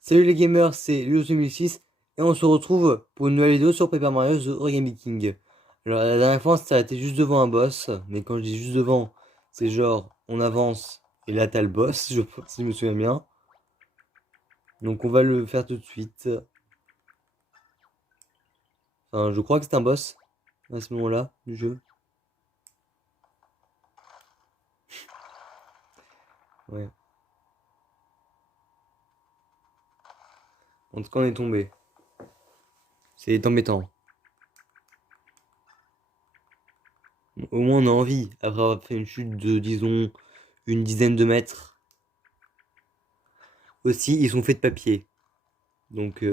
Salut les gamers, c'est Luz2006 et on se retrouve pour une nouvelle vidéo sur Paper Mario The Origami King. Alors la dernière fois on s'est arrêté juste devant un boss, mais quand je dis juste devant, c'est genre on avance et là t'as le boss, si je me souviens bien. Donc on va le faire tout de suite. Enfin je crois que c'est un boss à ce moment-là du jeu. Ouais. En tout cas on est tombé. C'est embêtant. Au moins on a envie, après avoir fait une chute de disons une dizaine de mètres. Aussi ils sont faits de papier. Donc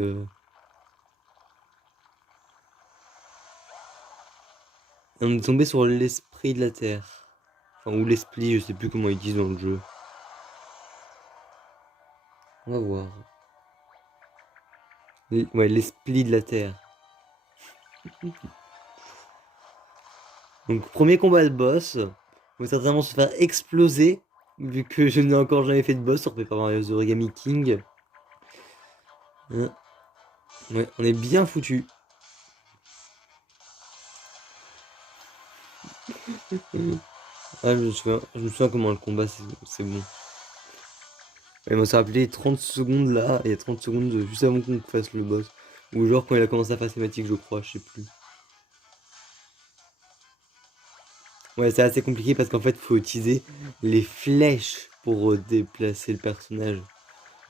on est tombé sur l'esprit de la Terre. Enfin, ou l'esprit, je sais plus comment ils disent dans le jeu. On va voir. Ouais, l'esprit de la Terre. Donc, premier combat de boss. On va certainement se faire exploser. Vu que je n'ai encore jamais fait de boss sur Paper Mario The Origami King. Hein. Ouais, on est bien foutu. Ah, je me souviens comment le combat, c'est bon. Il m'a rappelé 30 secondes là, il y a 30 secondes juste avant qu'on fasse le boss. Ou genre quand il a commencé à faire thématique, je crois, je sais plus. Ouais, c'est assez compliqué parce qu'en fait, il faut utiliser les flèches pour déplacer le personnage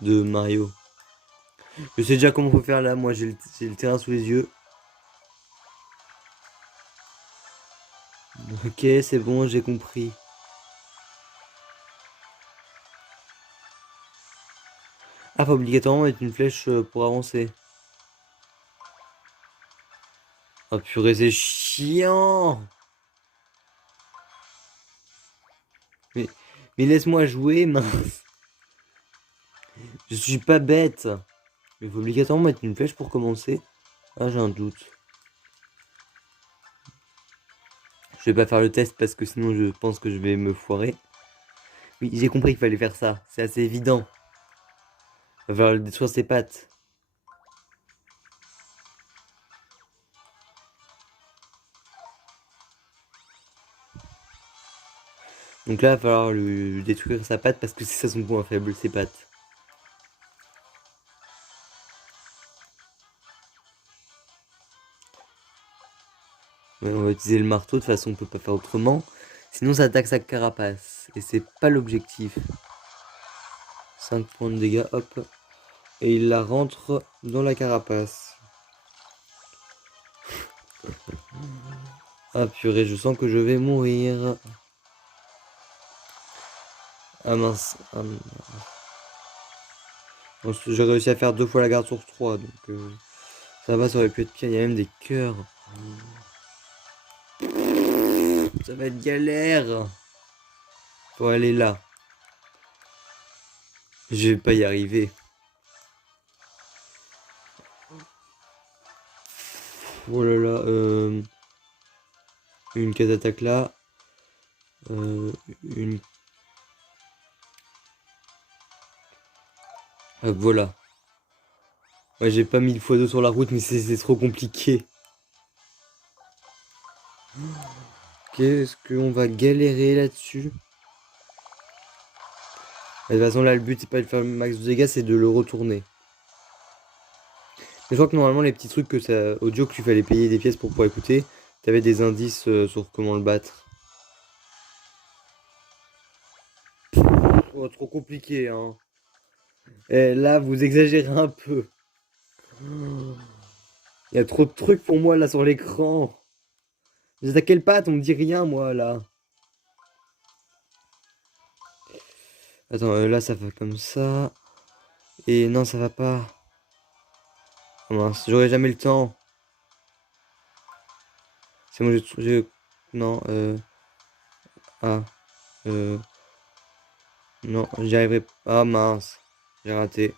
de Mario. Je sais déjà comment faut faire là, moi j'ai le terrain sous les yeux. Ok, c'est bon, j'ai compris. Ah, faut obligatoirement mettre une flèche pour avancer. Oh purée, c'est chiant! Mais, mais laisse-moi jouer, mince. Je suis pas bête. Mais faut obligatoirement mettre une flèche pour commencer. Ah, j'ai un doute. Je vais pas faire le test parce que sinon je pense que je vais me foirer. Oui, j'ai compris qu'il fallait faire ça. C'est assez évident. Il va falloir le détruire ses pattes. Donc là, il va falloir lui détruire sa patte parce que c'est ça son point faible, ses pattes. Ouais, on va utiliser le marteau, de toute façon on peut pas faire autrement. Sinon ça attaque sa carapace. Et c'est pas l'objectif. 5 points de dégâts, hop. Et il la rentre dans la carapace. Ah purée, je sens que je vais mourir. Ah mince. Ah, bon, j'ai réussi à faire 2 fois la garde sur 3. Donc ça va, ça aurait pu être pire. Il y a même des cœurs. Ça va être galère. Faut aller là. Je vais pas y arriver. Oh là là, une case d'attaque là. Une... Ah, voilà. Ouais, j'ai pas mis le x2 sur la route, mais c'est trop compliqué. Qu'est-ce qu'on va galérer là-dessus? De toute façon, là, le but, c'est pas de faire le max de dégâts, c'est de le retourner. Mais je crois que normalement, les petits trucs que ça... audio qu'il fallait payer des pièces pour pouvoir écouter, t'avais des indices sur comment le battre. Oh, trop compliqué, hein. Et là, vous exagérez un peu. Il y a trop de trucs pour moi, là, sur l'écran. Vous êtes à quelle patte? On me dit rien, moi, là. Attends, là, ça va comme ça. Et non, ça va pas. Oh mince, j'aurai jamais le temps. C'est moi, non, ah, euh... non, j'y arriverai pas. Ah mince, j'ai raté.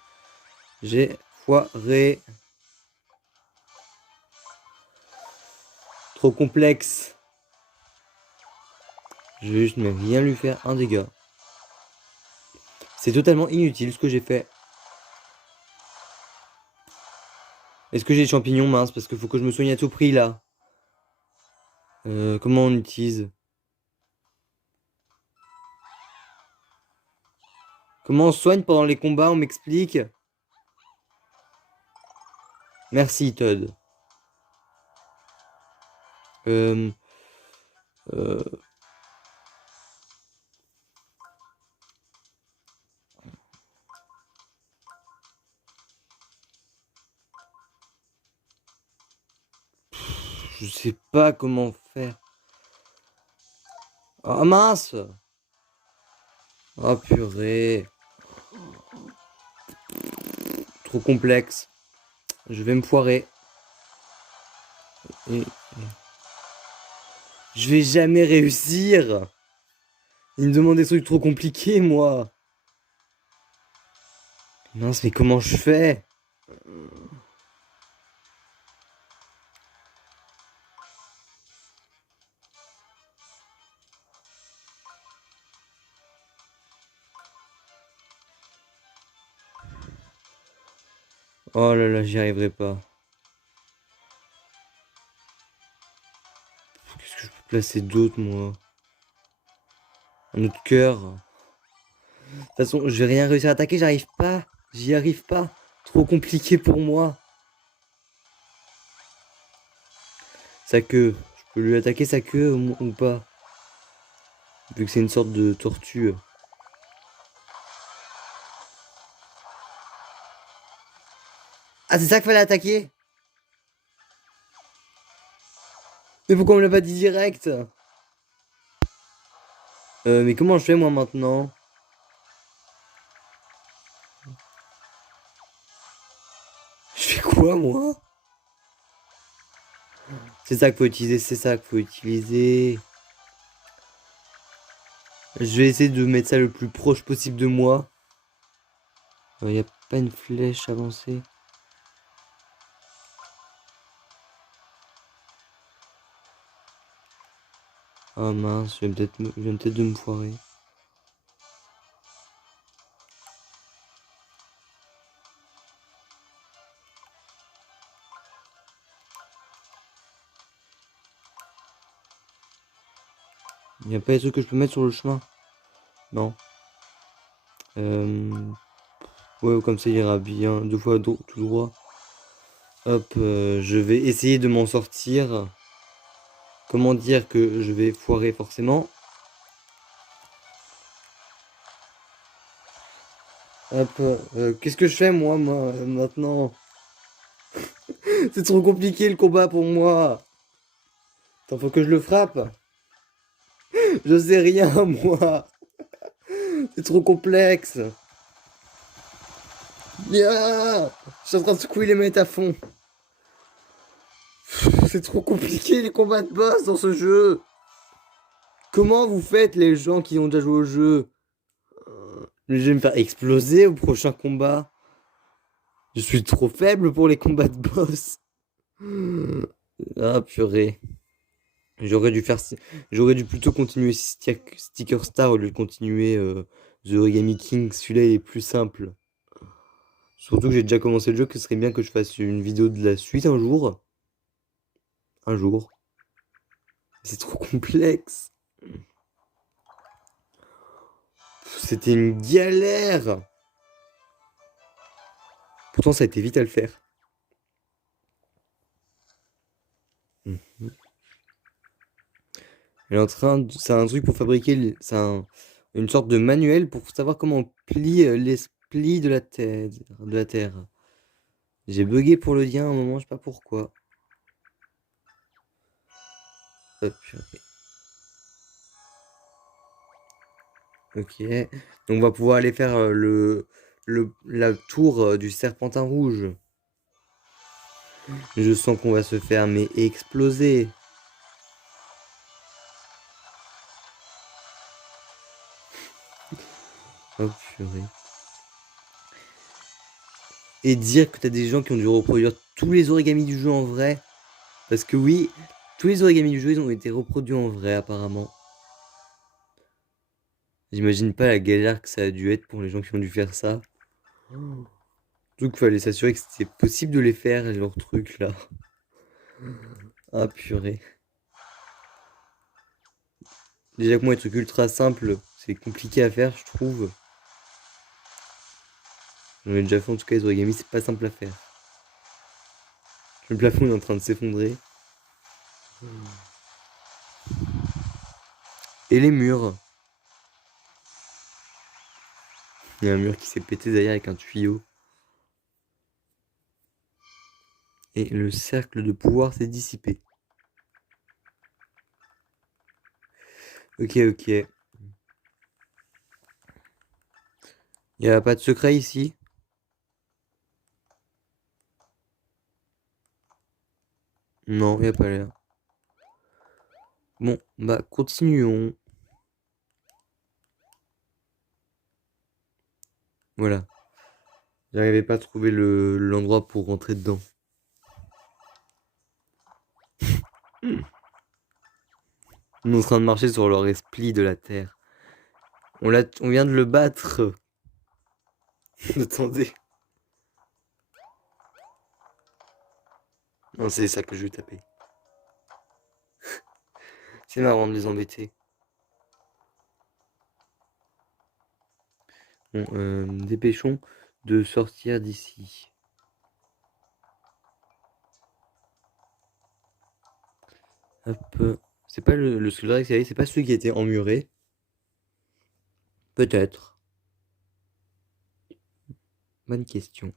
J'ai foiré. Trop complexe. Je vais juste ne rien lui faire un dégât. C'est totalement inutile ce que j'ai fait. Est-ce que j'ai des champignons minces? Parce qu'il faut que je me soigne à tout prix là. Comment on utilise? Comment on soigne pendant les combats? On m'explique? Merci, Todd. Euh, euh, je sais pas comment faire. Oh mince! Oh purée. Trop complexe. Je vais me foirer. Et... Je vais jamais réussir. Il me demande des trucs trop compliqués, moi. Mince, mais comment je fais? Oh là là, j'y arriverai pas. Qu'est-ce que je peux placer d'autre, moi? Un autre cœur. De toute façon, je vais rien réussir à attaquer, j'arrive pas. J'y arrive pas. Trop compliqué pour moi. Sa queue. Je peux lui attaquer sa queue ou pas? Vu que c'est une sorte de tortue. Ah, c'est ça qu'il fallait attaquer? Mais pourquoi on me l'a pas dit direct? Mais comment je fais moi maintenant? Je fais quoi moi? C'est ça qu'il faut utiliser, c'est ça qu'il faut utiliser. Je vais essayer de mettre ça le plus proche possible de moi. Il n'y a pas une flèche avancée. Ah mince, je viens peut-être de me foirer. Il n'y a pas des trucs que je peux mettre sur le chemin? Non. Ouais, comme ça il ira bien. Deux fois tout droit. Hop, je vais essayer de m'en sortir. Comment dire que je vais foirer forcément? Hop, qu'est-ce que je fais moi maintenant? C'est trop compliqué le combat pour moi. Attends, faut que je le frappe. Je sais rien moi. C'est trop complexe. Yeah, je suis en train de secouer les manettes à fond. C'est trop compliqué les combats de boss dans ce jeu. Comment vous faites les gens qui ont déjà joué au jeu? Je vais me faire exploser au prochain combat. Je suis trop faible pour les combats de boss. Ah purée. J'aurais dû faire... J'aurais dû plutôt continuer Sticker Star au lieu de continuer The Origami King. Celui-là il est plus simple. Surtout que j'ai déjà commencé le jeu, que ce serait bien que je fasse une vidéo de la suite un jour. Un jour. C'est trop complexe. C'était une galère. Pourtant, ça a été vite à le faire. Elle est en train de... C'est un truc pour fabriquer... une sorte de manuel pour savoir comment on plie les plis de la terre. J'ai bugué pour le lien à un moment, je sais pas pourquoi. Hop, purée. Ok. Donc on va pouvoir aller faire la tour du serpentin rouge. Je sens qu'on va se faire mais exploser. Hop, purée. Et dire que t'as des gens qui ont dû reproduire tous les origamis du jeu en vrai. Parce que oui, tous les origamis du jeu, ils ont été reproduits en vrai apparemment. J'imagine pas la galère que ça a dû être pour les gens qui ont dû faire ça. Donc, fallait s'assurer que c'était possible de les faire, leurs trucs là. Ah, purée. Déjà que moi, les trucs ultra simples, c'est compliqué à faire, je trouve. J'en ai déjà fait en tout cas, les origamis, c'est pas simple à faire. Le plafond est en train de s'effondrer. Et les murs. Il y a un mur qui s'est pété derrière avec un tuyau. Et le cercle de pouvoir s'est dissipé. Ok, ok. Il n'y a pas de secret ici? Non, il n'y a pas l'air. Bon, bah continuons. Voilà. J'arrivais pas à trouver l'endroit pour rentrer dedans. On est en train de marcher sur le respli de la terre. On vient de le battre. Attendez. Non, c'est ça que je vais taper. C'est marrant de les embêter. Bon, dépêchons de sortir d'ici. Hop. C'est pas le Skulldrake, c'est pas celui qui était emmuré. Peut-être. Bonne question.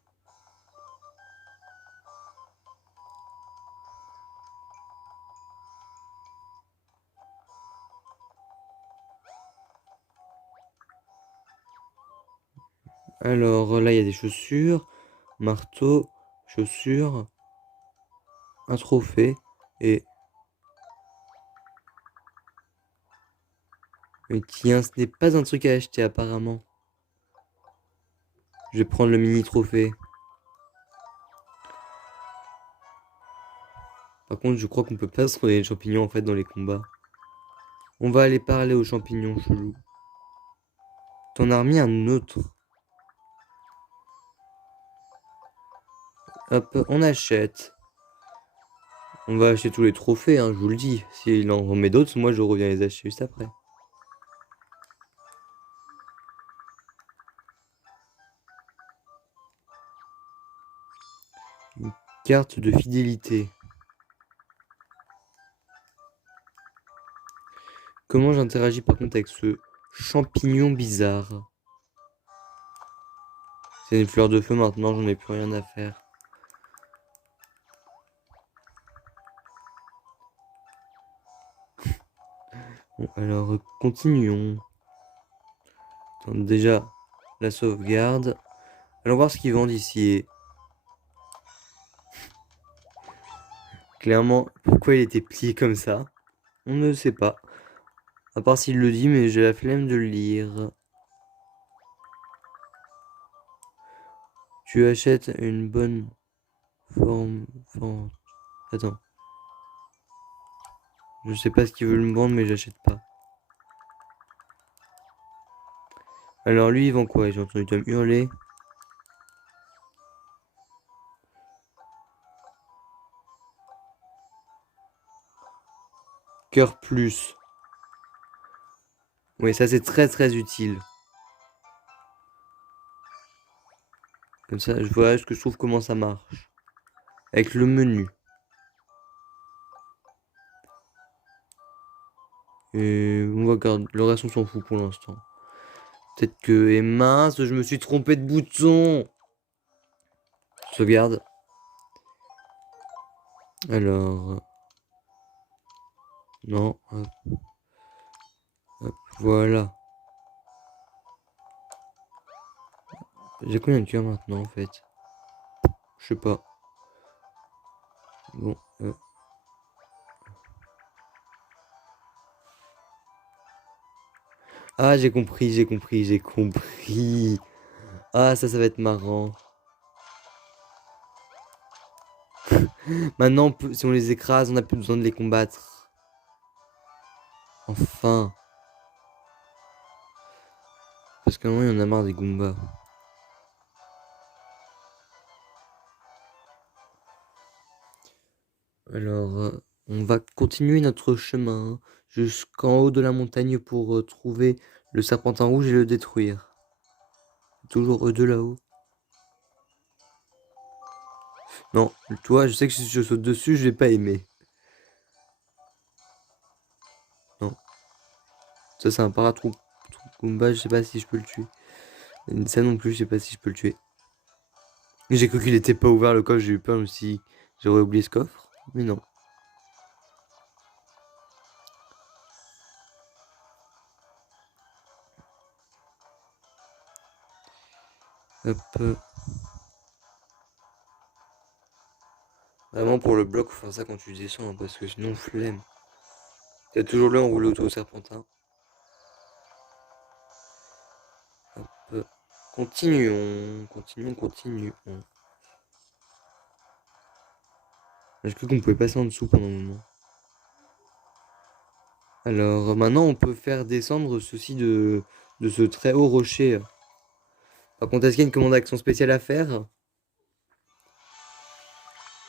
Alors là, il y a des chaussures, marteau, chaussures, un trophée et... Mais tiens, ce n'est pas un truc à acheter apparemment. Je vais prendre le mini trophée. Par contre, je crois qu'on peut pas se trouver les champignons en fait dans les combats. On va aller parler aux champignons chelous. T'en as remis un autre. Hop, on achète. On va acheter tous les trophées, hein, je vous le dis. S'il en remet d'autres, moi je reviens les acheter juste après. Une carte de fidélité. Comment j'interagis par contre avec ce champignon bizarre? C'est une fleur de feu maintenant, j'en ai plus rien à faire. Bon, alors continuons. Attends, déjà, la sauvegarde. Allons voir ce qu'ils vendent ici. Clairement, pourquoi il était plié comme ça? On ne sait pas. À part s'il le dit, mais j'ai la flemme de le lire. Tu achètes une bonne forme... Attends. Je sais pas ce qu'ils veulent me vendre, mais j'achète pas. Alors lui, il vend quoi? J'ai entendu Tom hurler. Cœur plus. Oui, ça c'est très très utile. Comme ça, je vois ce que je trouve comment ça marche. Avec le menu. Et on va garder. Le reste, on s'en fout pour l'instant. Peut-être que... Et mince, je me suis trompé de bouton. Sauvegarde. Alors... Non. Hop. Hop, voilà. J'ai combien de cœurs maintenant, en fait? Je sais pas. Bon. Ah, j'ai compris, j'ai compris, j'ai compris. Ah, ça va être marrant. Maintenant, si on les écrase, on n'a plus besoin de les combattre. Enfin. parce qu'à un moment, il y en a marre des Goombas. Alors, on va continuer notre chemin jusqu'en haut de la montagne pour trouver le serpentin rouge et le détruire. Toujours eux deux là-haut. Non, toi, je sais que si je saute dessus, je vais pas aimer. Non. Ça, c'est un paratrou. Goomba, je sais pas si je peux le tuer. Et ça non plus, je sais pas si je peux le tuer. J'ai cru qu'il était pas ouvert le coffre, j'ai eu peur aussi. J'aurais oublié ce coffre, mais non. Hop. Vraiment, pour le bloc, faut faire ça quand tu descends, hein, parce que sinon, flemme. T'as toujours le enroulé autour au serpentin. Hop. Continuons. J'ai cru qu'on pouvait passer en dessous pendant un moment. Alors, maintenant, on peut faire descendre ceci de ce très haut rocher. Par contre, est-ce qu'il y a une commande d'action spéciale à faire? Non,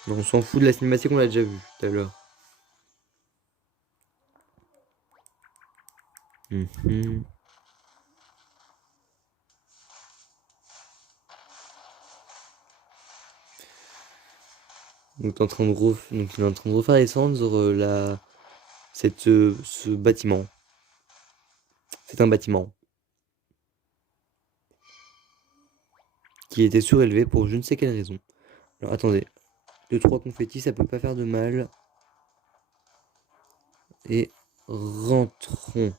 on s'en fout de la cinématique, on l'a déjà vu tout à l'heure. Donc, Donc, il est en train de refaire descendre ce bâtiment. C'est un bâtiment qui était surélevé pour je ne sais quelle raison. Alors, attendez. 2-3 confettis, ça peut pas faire de mal. Et rentrons.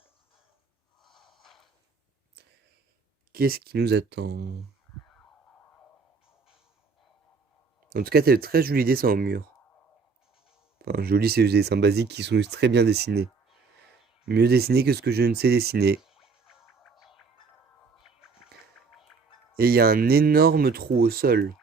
Qu'est-ce qui nous attend? En tout cas, t'as de très jolis dessins au mur. Enfin, jolis, c'est des dessins basiques qui sont très bien dessinés. Mieux dessinés que ce que je ne sais dessiner. Et il y a un énorme trou au sol.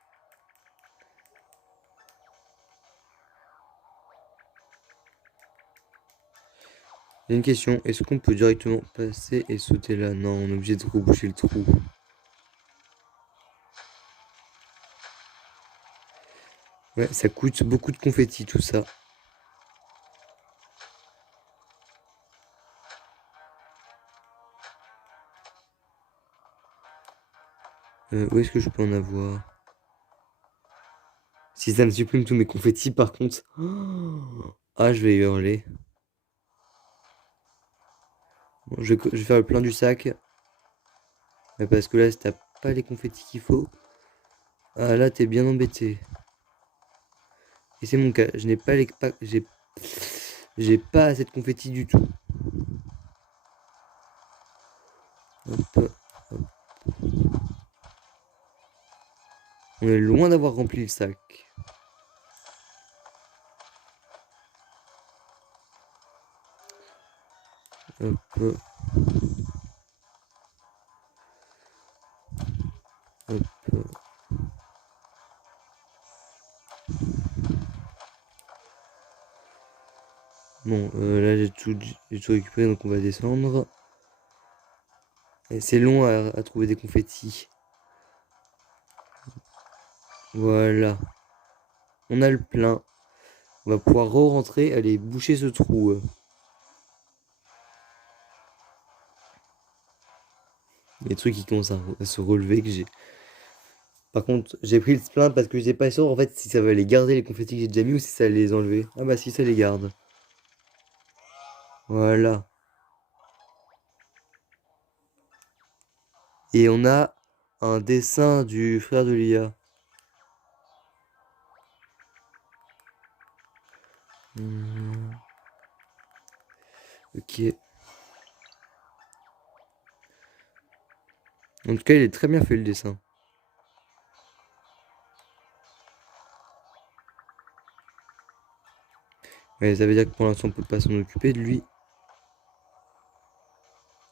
J'ai une question, est-ce qu'on peut directement passer et sauter là? Non, on est obligé de reboucher le trou. Ouais, ça coûte beaucoup de confettis tout ça. Où est-ce que je peux en avoir? Si ça me supprime tous mes confettis par contre. Ah, je vais hurler. Bon, je vais faire le plein du sac. Parce que là, si t'as pas les confettis qu'il faut. Ah là, t'es bien embêté. Et c'est mon cas. Je n'ai pas les. J'ai pas assez de confettis du tout. Hop. On est loin d'avoir rempli le sac. Hop. Hop. Bon, là j'ai tout récupéré, donc on va descendre. Et c'est long à trouver des confettis. Voilà. On a le plein. On va pouvoir re-rentrer, aller boucher ce trou. Il y a des trucs qui commencent à se relever que j'ai. Par contre, j'ai pris le plein parce que j'étais pas sûr en fait si ça va les garder les confettis que j'ai déjà mis ou si ça va les enlever. Ah bah si, ça les garde. Voilà. Et on a un dessin du frère de Lia. Ok. En tout cas, il est très bien fait le dessin. Ouais, ça veut dire que pour l'instant, on peut pas s'en occuper de lui.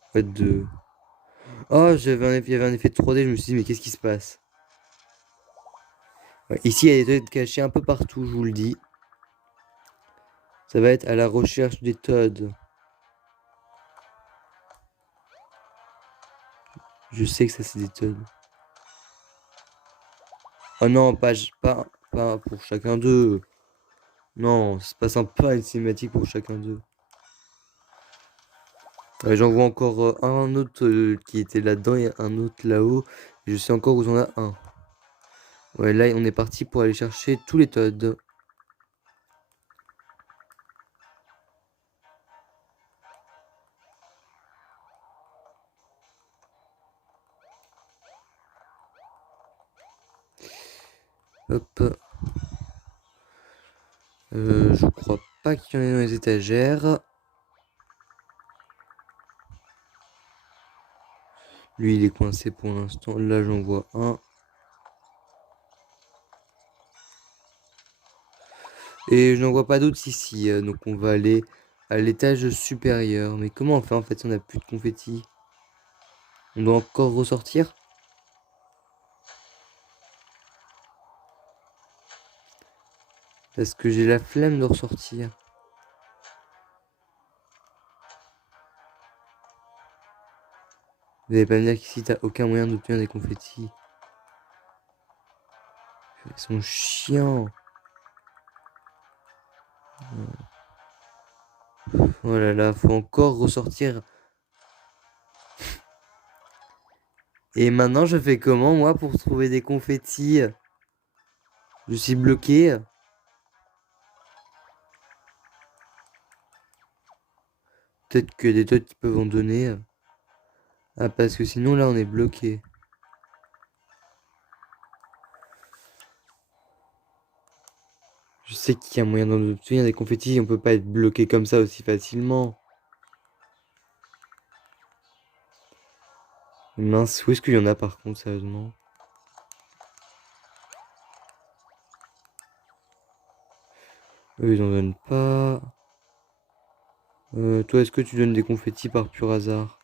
En fait, de... Oh, il y avait un effet de 3D, je me suis dit, mais qu'est-ce qui se passe? Ouais, ici, il y a des trucs cachés un peu partout, je vous le dis. Ça va être à la recherche des Toads. Je sais que ça c'est des tonnes. Oh non, pas pour chacun d'eux. Non, c'est pas sympa une cinématique pour chacun d'eux. Ouais, j'en vois encore un autre qui était là-dedans et un autre là-haut. Je sais encore où il y en a un. Ouais, là on est parti pour aller chercher tous les Toads. Hop. Je crois pas qu'il y en ait dans les étagères. Lui, il est coincé pour l'instant. Là, j'en vois un. Et je n'en vois pas d'autres ici. Donc, on va aller à l'étage supérieur. Mais comment on fait en fait si on n'a plus de confetti? On doit encore ressortir? Parce que j'ai la flemme de ressortir. Vous allez pas me dire qu'ici, t'as aucun moyen d'obtenir des confettis. Ils sont chiants. Oh là là, faut encore ressortir. Et maintenant, je fais comment, moi, pour trouver des confettis? Je suis bloqué. Peut-être que des toits qui peuvent en donner. Ah, parce que sinon, là, on est bloqué. Je sais qu'il y a moyen d'en obtenir des confettis. On peut pas être bloqué comme ça aussi facilement. Mince, où est-ce qu'il y en a par contre, sérieusement? Eux, ils en donnent pas. Toi, est-ce que tu donnes des confettis par pur hasard?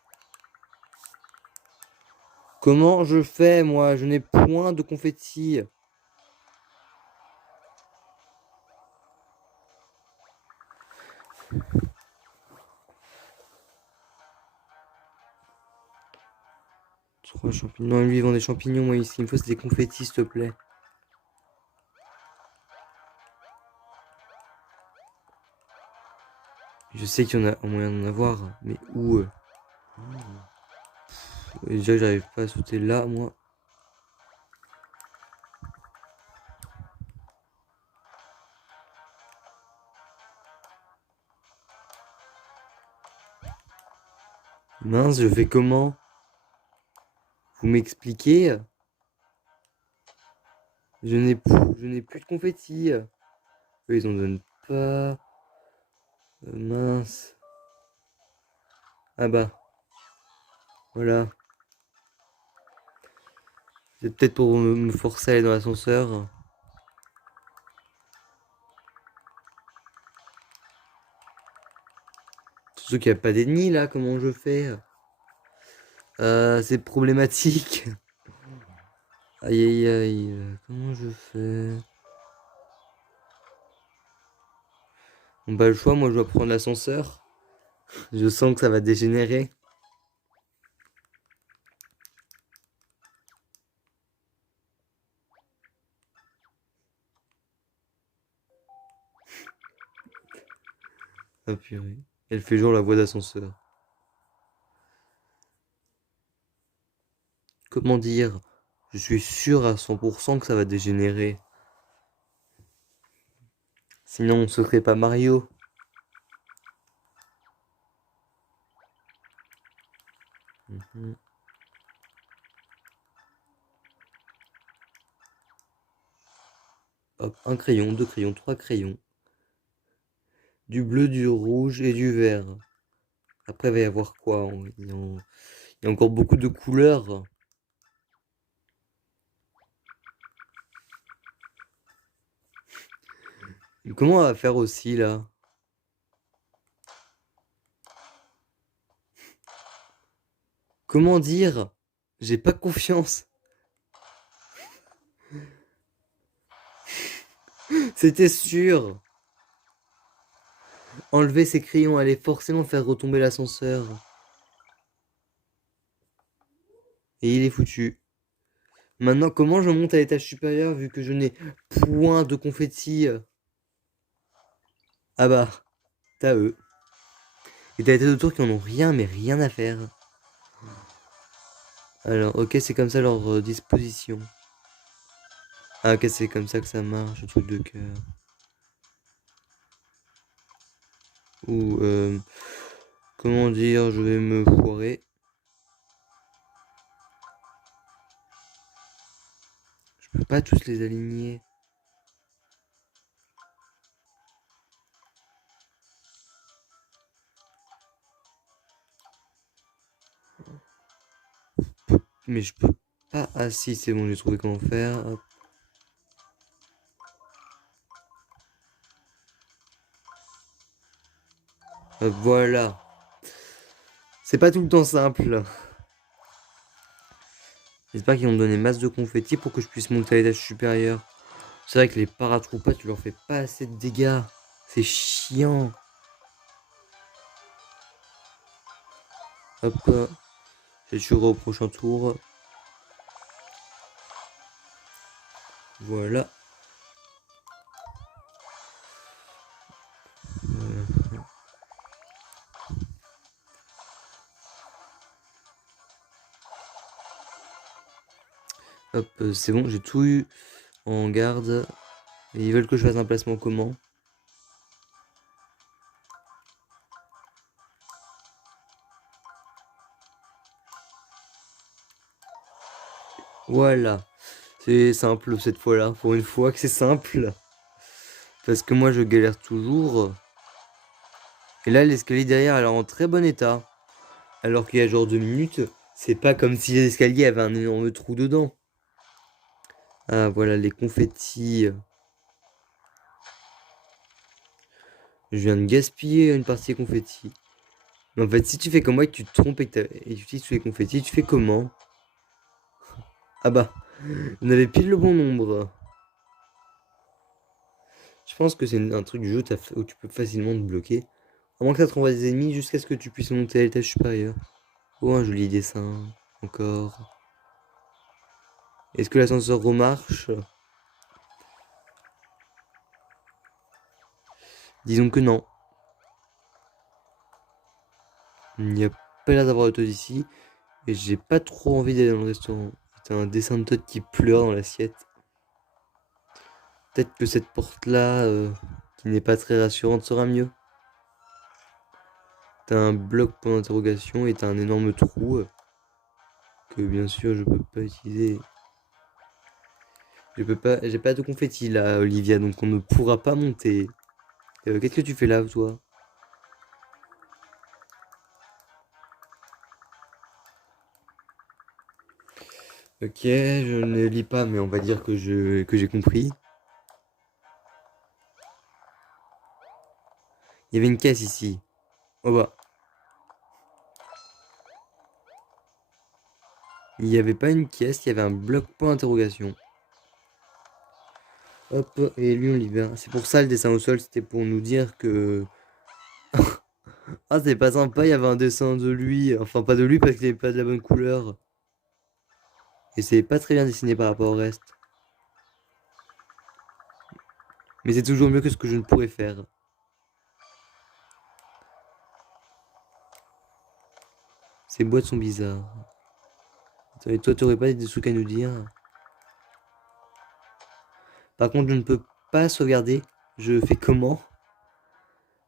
Comment je fais, moi? Je n'ai point de confettis. Trois champignons. Non, lui, ils vendent des champignons. Moi, ici, il me faut, c'est des confettis, s'il te plaît. Je sais qu'il y en a un moyen d'en avoir, mais où? Déjà, j'arrive pas à sauter là, moi. Mince, je fais comment? Vous m'expliquez? Je n'ai plus de confettis. Eux, ils en donnent pas. Mince. Ah bah, voilà. C'est peut-être pour me forcer à aller dans l'ascenseur. Surtout qu'il n'y a pas d'ennemis là, comment je fais? C'est problématique. Aïe aïe aïe, comment je fais? Bon bah le choix, moi je dois prendre l'ascenseur. Je sens que ça va dégénérer. Ah purée. Elle fait genre la voix d'ascenseur. Comment dire? Je suis sûr à 100% que ça va dégénérer. Sinon, ce serait pas Mario. Mhm. Hop, un crayon, deux crayons, trois crayons. Du bleu, du rouge et du vert. Après, il va y avoir quoi? Il y a encore beaucoup de couleurs. Comment on va faire aussi là? Comment dire? J'ai pas confiance. C'était sûr. Enlever ces crayons allait forcément faire retomber l'ascenseur. Et il est foutu. Maintenant, comment je monte à l'étage supérieur vu que je n'ai point de confetti? Ah bah, t'as eux. Et t'as les têtes autour qui en ont rien, mais rien à faire. Alors, ok, c'est comme ça leur disposition. Ah, ok, c'est comme ça que ça marche, le truc de cœur. Ou, comment dire, je vais me foirer. Je peux pas tous les aligner. Mais je peux pas. Ah si, c'est bon, j'ai trouvé comment faire. Hop. Hop, voilà. C'est pas tout le temps simple. J'espère qu'ils vont me donner masse de confettis pour que je puisse monter à l'étage supérieur. C'est vrai que les paratroupes, tu leur fais pas assez de dégâts. C'est chiant. Hop. J'ai toujours au prochain tour. Voilà. Hop, c'est bon, j'ai tout eu en garde. Et ils veulent que je fasse un placement comment? Voilà. C'est simple cette fois-là. Pour une fois que c'est simple. Parce que moi, je galère toujours. Et là, l'escalier derrière, elle est en très bon état. Alors qu'il y a genre 2 minutes, c'est pas comme si l'escalier avait un énorme trou dedans. Ah, voilà, les confettis. Je viens de gaspiller une partie des confettis. Mais en fait, si tu fais comme moi et que tu te trompes et que tu utilises tous les confettis, tu fais comment? Ah bah, on avait pile le bon nombre. Je pense que c'est un truc du jeu où tu peux facilement te bloquer. À moins que ça te renvoie des ennemis jusqu'à ce que tu puisses monter à l'étage supérieur. Oh, un joli dessin. Encore. Est-ce que l'ascenseur remarche? Disons que non. Il n'y a pas l'air d'avoir de Todd ici. Et j'ai pas trop envie d'aller dans le restaurant. T'as un dessin de Todd qui pleure dans l'assiette. Peut-être que cette porte-là, qui n'est pas très rassurante, sera mieux. T'as un bloc point d'interrogation et t'as un énorme trou que bien sûr je peux pas utiliser. Je peux pas, j'ai pas de confetti là, Olivia, donc on ne pourra pas monter. Qu'est-ce que tu fais là, toi? Ok, je ne lis pas, mais on va dire que j'ai compris. Il y avait une caisse ici. Oh bah. Il n'y avait pas une caisse, il y avait un bloc point d'interrogation. Hop, et lui on libère. C'est pour ça le dessin au sol, c'était pour nous dire que... Ah, c'est pas sympa, il y avait un dessin de lui. Enfin, pas de lui parce qu'il n'est pas de la bonne couleur. Et c'est pas très bien dessiné par rapport au reste. Mais c'est toujours mieux que ce que je ne pourrais faire. Ces boîtes sont bizarres. Attends, et toi, t'aurais pas des trucs à nous dire? Par contre, je ne peux pas sauvegarder. Je fais comment?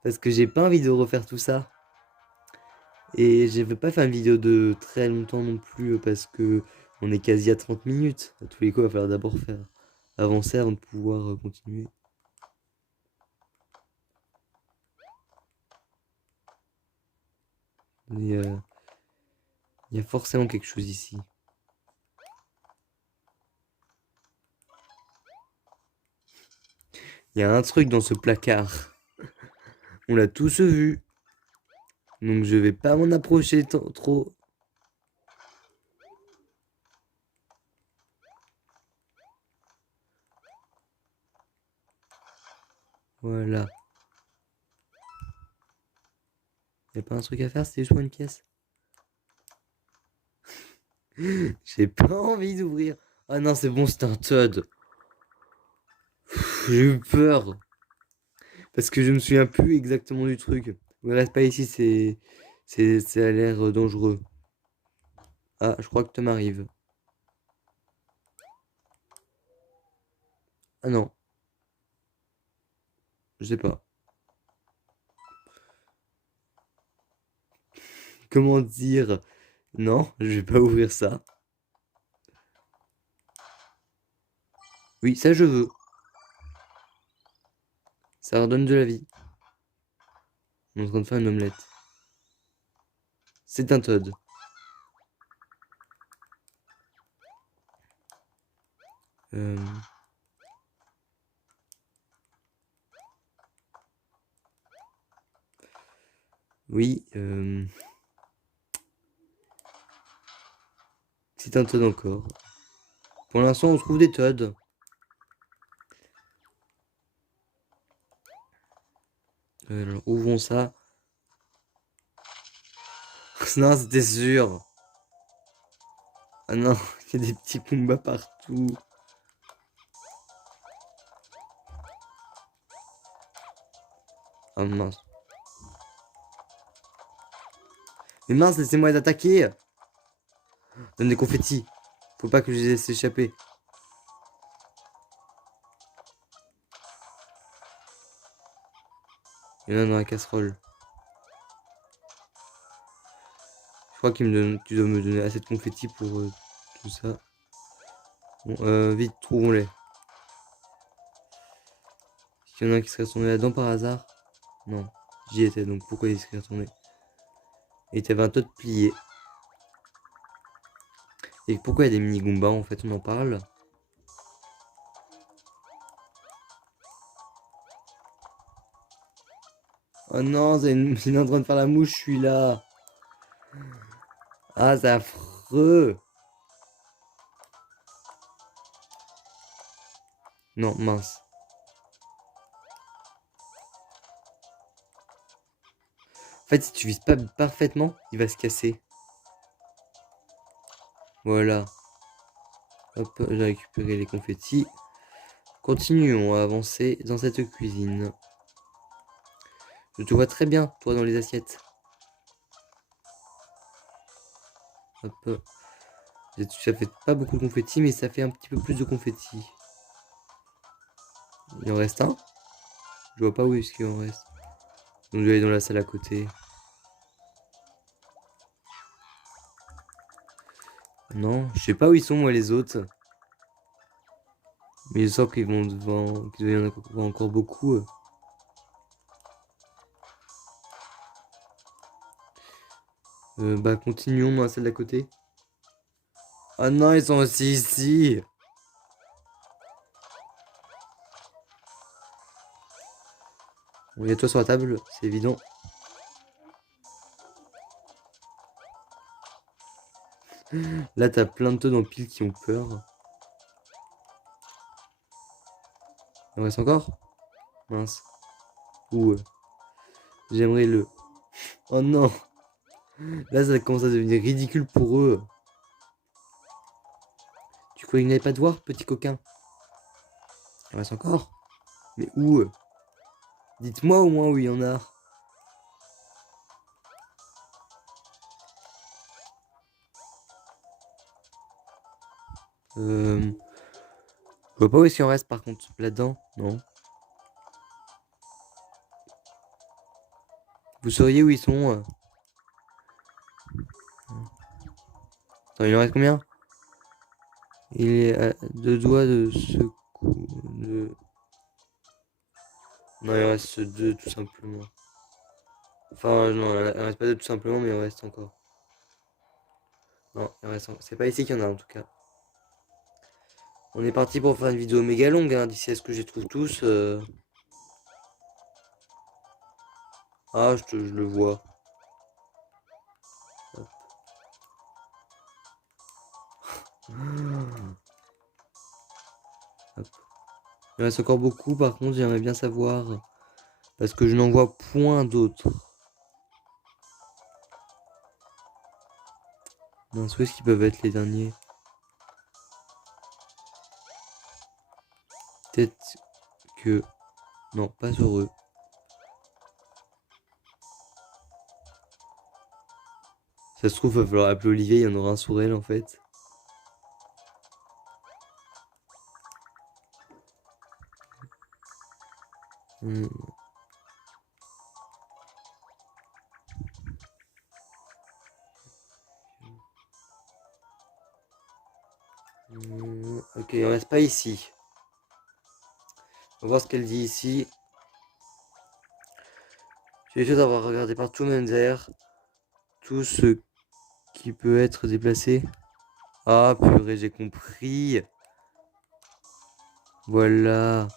Parce que j'ai pas envie de refaire tout ça. Et je veux pas faire une vidéo de très longtemps non plus parce que on est quasi à 30 minutes. À tous les coups, il va falloir d'abord faire avancer avant de pouvoir continuer. Mais il y a forcément quelque chose ici. Il y a un truc dans ce placard. On l'a tous vu. Donc je vais pas m'en approcher trop. Voilà. Y a pas un truc à faire, c'était juste pour une pièce. J'ai pas envie d'ouvrir. Ah non, c'est bon, c'est un Toad. J'ai eu peur. Parce que je me souviens plus exactement du truc. Ne reste pas ici, ça a l'air dangereux. Ah, je crois que Tom arrive. Ah non, je sais pas. Comment dire? Non, je vais pas ouvrir ça. Oui, ça je veux. Ça redonne de la vie. On est en train de faire une omelette. C'est un Toad. Euh, Oui, c'est un Toad encore. Pour l'instant, on trouve des Toads. Alors, ouvrons ça. Non, c'était sûr. Ah non, il y a des petits Pumba partout. Ah mince. Mais mince, laissez-moi attaquer. Donne des confettis. Faut pas que je les laisse échapper. Il y en a dans la casserole. Je crois qu'il me donne, tu dois me donner assez de confettis pour tout ça. Bon, vite, trouvons-les. Est-ce qu'il y en a un qui serait retourné là-dedans par hasard? Non, j'y étais, donc pourquoi il serait retourné? Et t'avais un tas de plié. Et pourquoi il y a des mini Goombas en fait, on en parle? Oh non, c'est en train de faire la mouche, je suis là. Ah, c'est affreux. Non, mince. En fait, si tu vises pas parfaitement, il va se casser. Voilà. Hop, j'ai récupéré les confettis. Continuons à avancer dans cette cuisine. Je te vois très bien, toi, dans les assiettes. Hop. Ça fait pas beaucoup de confettis, mais ça fait un petit peu plus de confettis. Il en reste un? Je vois pas où est-ce qu'il en reste. Donc je vais aller dans la salle à côté. Non, je sais pas où ils sont, moi, les autres. Mais je sens qu'ils vont devant, qu'il doit y en avoir encore beaucoup. Bah, continuons dans la salle d'à côté. Ah non, ils sont aussi ici. Bon, il y a toi sur la table, c'est évident. Là, t'as plein de toads en pile qui ont peur. Il en reste encore? Mince. Ouh, j'aimerais le... Oh non. Là, ça commence à devenir ridicule pour eux. Tu croyais qu'ils n'allaient pas te voir, petit coquin? Il en reste encore? Mais où? Dites-moi au moins où il y en a. Je vois pas où est-ce qu'il en reste par contre. Là-dedans? Non. Vous sauriez où ils sont? Attends, il en reste combien? Il est à deux doigts de ce coup. Non, il en reste deux tout simplement. Enfin, non, il en reste pas deux tout simplement, mais il en reste encore. Non, il en reste encore. C'est pas ici qu'il y en a en tout cas. On est parti pour faire une vidéo méga longue, hein, d'ici à ce que je les trouve tous. Ah, je le vois. Hop. Il en reste encore beaucoup, par contre, j'aimerais bien savoir. Parce que je n'en vois point d'autres. Mince, où est-ce qu'ils peuvent être les derniers? Peut-être que... Non, pas sur eux. Ça se trouve, il va falloir appeler Olivier, il y en aura un sur elle en fait. Hmm. Ok, on reste pas ici. On va voir ce qu'elle dit ici. J'ai sûr d'avoir regardé partout Menzer. Tout ce qui peut être déplacé. Ah purée, j'ai compris. Voilà.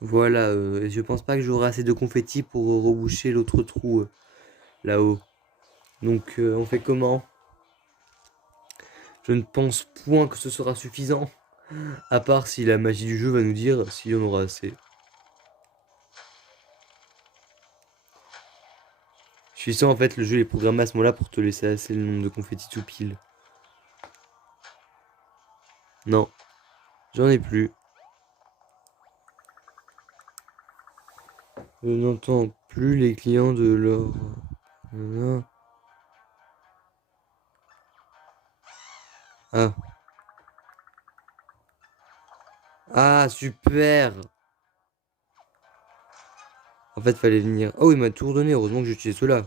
Voilà, je pense pas que j'aurai assez de confetti pour reboucher l'autre trou là-haut. Donc on fait comment? Je ne pense point que ce sera suffisant. À part si la magie du jeu va nous dire si on aura assez. Je suis sûr en fait le jeu est programmé à ce moment-là pour te laisser assez le nombre de confettis tout pile. Non, j'en ai plus. Je n'entends plus les clients de leur... Ah. Ah, super. En fait, fallait venir... Oh, il m'a tout redonné. Heureusement que j'ai utilisé ceux-là.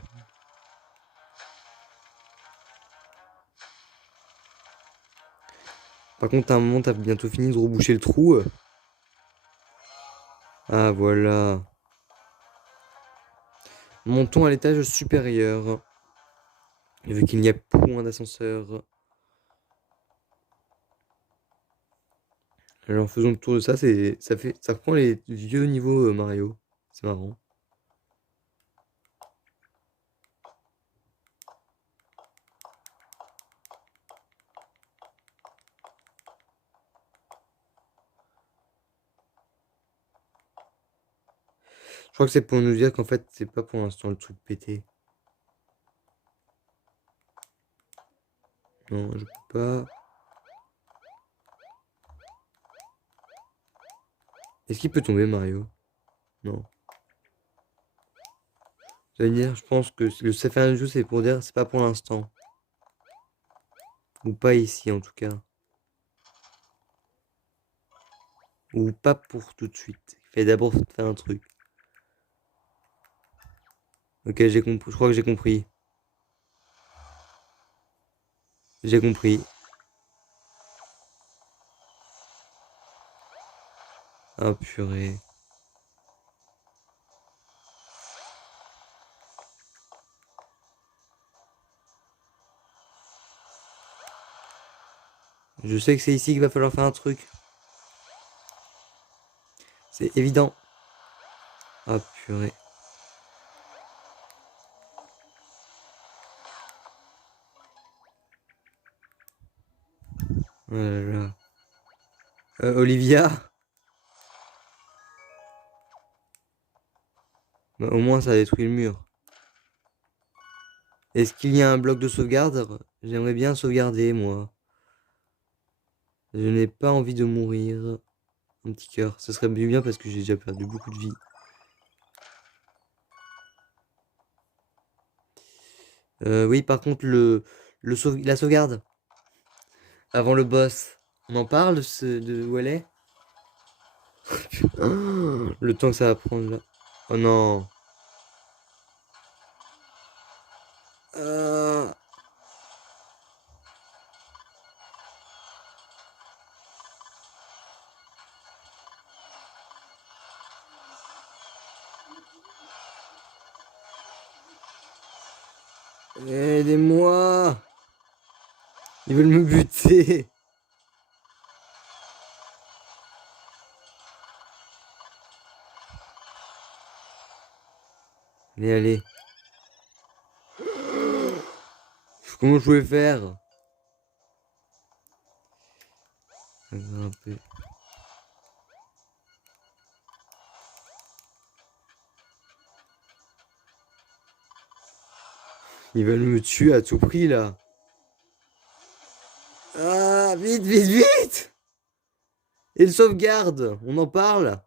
Par contre, à un moment, t'as bientôt fini de reboucher le trou. Ah, voilà. Montons à l'étage supérieur. Vu qu'il n'y a point d'ascenseur. Alors, faisons le tour de ça. Ça reprend les vieux niveaux Mario. C'est marrant. Je crois que c'est pour nous dire qu'en fait, c'est pas pour l'instant le truc pété. Non, je peux pas. Est-ce qu'il peut tomber, Mario? Non. Ça veut dire, je pense que le Safari Jeu, c'est pour dire, c'est pas pour l'instant. Ou pas ici, en tout cas. Ou pas pour tout de suite. Il fallait d'abord faire un truc. Ok, j'ai compris. Je crois que j'ai compris. J'ai compris. Ah, purée. Je sais que c'est ici qu'il va falloir faire un truc. C'est évident. Ah, purée. Oh là là. Olivia? Bah, au moins, ça a détruit le mur. Est-ce qu'il y a un bloc de sauvegarde? J'aimerais bien sauvegarder, moi. Je n'ai pas envie de mourir. Un petit cœur. Ce serait bien parce que j'ai déjà perdu beaucoup de vie. Oui, par contre, la sauvegarde. Avant le boss. On en parle de où elle est? Le temps que ça va prendre là. Oh non. Euh, Aidez-moi. Ils veulent me buter. Allez, allez. Comment je pouvais faire? Grimper. Ils veulent me tuer à tout prix, là. Ah, vite, vite, vite! Et le sauvegarde, on en parle?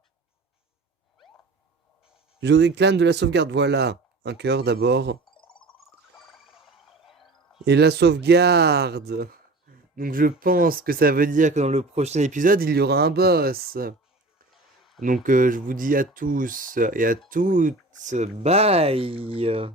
Je réclame de la sauvegarde, voilà. Un cœur d'abord. Et la sauvegarde. Donc je pense que ça veut dire que dans le prochain épisode, il y aura un boss. Donc je vous dis à tous et à toutes, bye!